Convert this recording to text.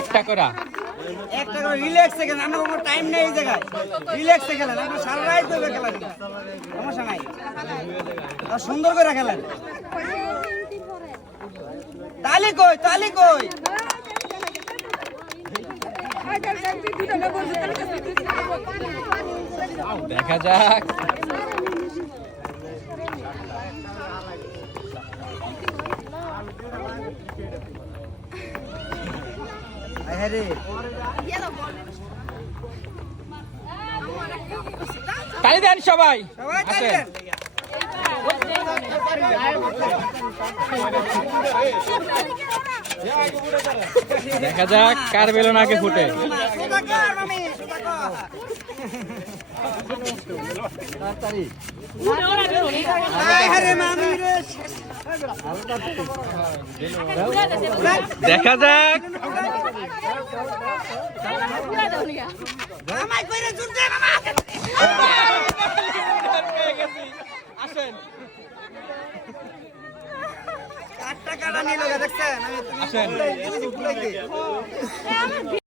একটা করে রিল্যাক্সে খেলেন, আমরা কোনো টাইম নেই এই জায়গায়। রিল্যাক্সে খেলেন, আমরা সারা রাত ধরে খেলেন, সমস্যা নাই। আর সুন্দর করে খেলেন। তালি কই, তালি কই? দেখা যাক। তালি দেন সবাই, সবাই তালি আসেন। দেন। দেখা যাক কার বেলুন আগে ফুটে। সুধাকর, মামি, সুধাকর। আয় হারে মামি রে। দেখা যাক। মামাই কইরে জুড়তে মামা। আসেন, কাটটা কাটা নিয়ে লগা দেখছেন? আমি আসেন। তুমি কুলাইতে